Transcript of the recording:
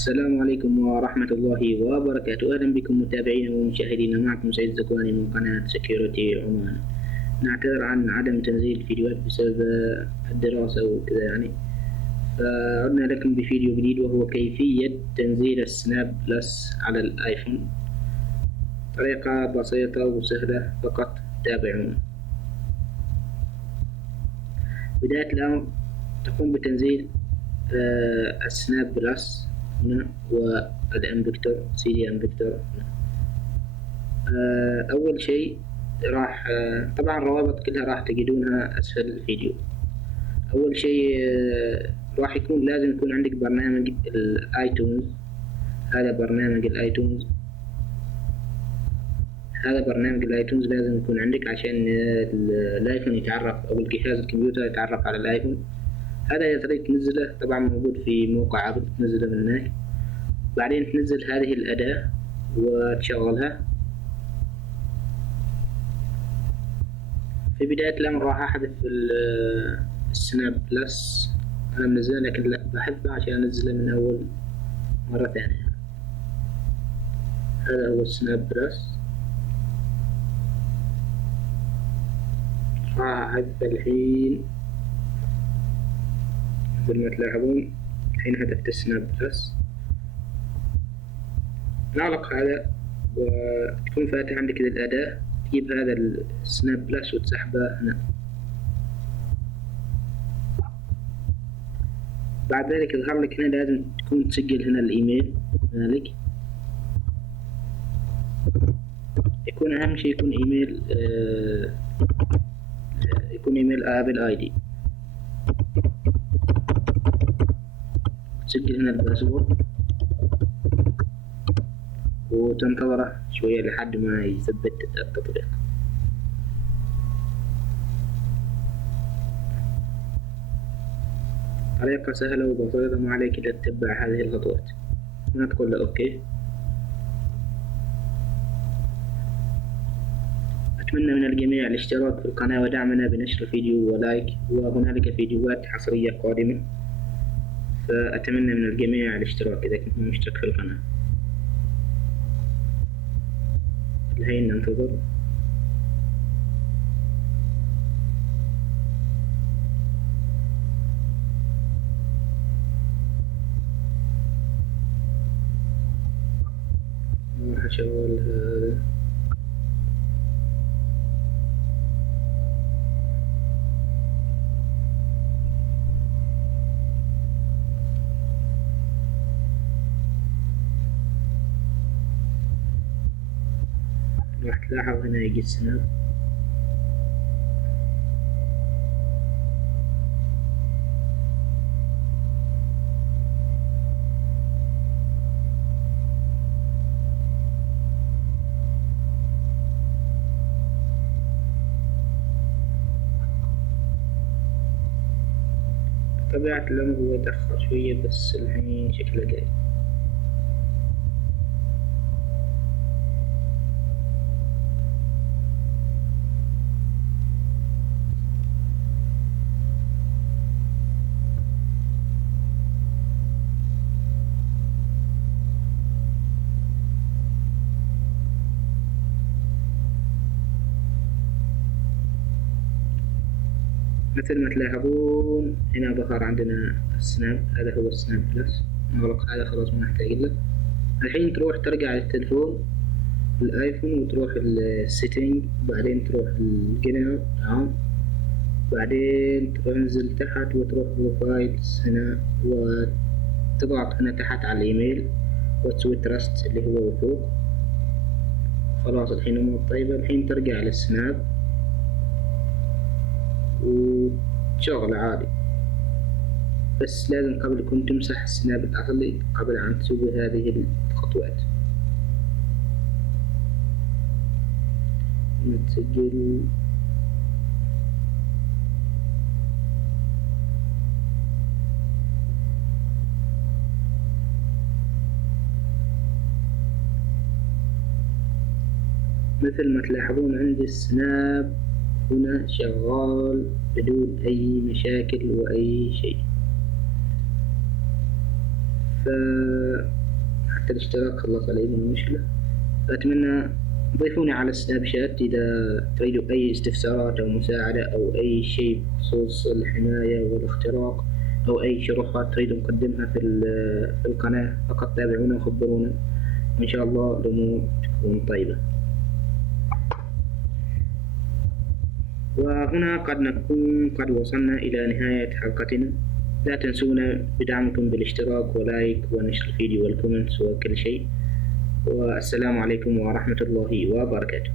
السلام عليكم ورحمة الله وبركاته. أهلا بكم متابعينا ومشاهدينا، معكم سعيد الزكواني من قناة سكيورتي عمان. نعتذر عن عدم تنزيل الفيديوهات بسبب الدراسة وكذا يعني، فعدنا لكم بفيديو جديد وهو كيفية تنزيل السناب بلس على الآيفون. طريقة بسيطة وسهلة، فقط تابعونا. بداية الأمر تقوم بتنزيل السناب بلس هنا والانفكتور CD انفكتور. أول شيء راح طبعا الروابط كلها راح تجدونها أسفل الفيديو. أول شيء راح يكون لازم يكون عندك برنامج الآيتونز. هذا برنامج الآيتونز لازم يكون عندك عشان الآيفون يتعرف أو الجهاز الكمبيوتر يتعرف على الآيفون. هذا يا طريق تنزله، طبعا موجود في موقع عبد، تنزله من هناك. بعدين تنزل هذه الأداة وتشغلها. في بداية الأمر راح أحذف السناب بلس، أنا منزله لكن لا بحذفه عشان أنزله من أول مرة ثانية. هذا هو السناب بلس، راح أحذفه الحين. مثل ما تلاحظون الحين هدفت السناب بلس. نعلق هذا وتكون فاتح عندك كذا الأداة، تجيب هذا السناب بلس وتسحبه هنا. بعد ذلك يظهر لك هنا لازم تكون تسجل هنا الإيميل مالك. يكون أهم شيء يكون إيميل آبل ID. تسجل هنا الباسورد وتنتظره شوية لحد ما يثبت التطبيق. طريقة سهلة وبسيطة، ما عليك إلا تتبع هذه الخطوات. هنا تقول له أوكي. أتمنى من الجميع الاشتراك في القناة ودعمنا بنشر الفيديو ولايك، وهنالك فيديوهات حصرية قادمة، فأتمنى من الجميع الاشتراك إذا كنت مشترك في القناة. الحين ننتظر. راح أشغل هذا. راح تلاحظ هنا يجي السناب. طبيعة الأمر هو يتأخر شوية، بس الحين شكله جاي. مثل ما تلاحظون هنا ظهر عندنا السناب. هذا هو السناب بلس. نغلق هذا خلاص ما نحتاج له. الحين تروح ترجع للتلفون الآيفون وتروح السيتنج، بعدين تروح الجنرال تمام، بعدين تنزل تحت وتروح بروفايلز هنا وتضغط هنا تحت على الإيميل وتسوي تراست اللي هو فوق. خلاص الحين أمور طيبة. الحين ترجع للسناب وتشغل عادي، بس لازم قبل كنت تمسح السناب الأصلي قبل أن تسوي هذه الخطوات. نسجل. مثل ما تلاحظون عندي السناب هنا شغال بدون أي مشاكل وأي شيء. ف حتى الاشتراك خلص علي مو مشكلة. فأتمنى ضيفوني على سناب شات إذا تريدوا أي استفسارات أو مساعدة أو أي شيء بخصوص الحماية والاختراق أو أي شروحات تريدوا نقدمها في القناة. فقط تابعونا وخبرونا، وإن شاء الله الأمور تكون طيبة. وهنا قد نكون قد وصلنا إلى نهاية حلقتنا. لا تنسونا بدعمكم بالاشتراك ولايك ونشر الفيديو والكومنتس وكل شيء. والسلام عليكم ورحمة الله وبركاته.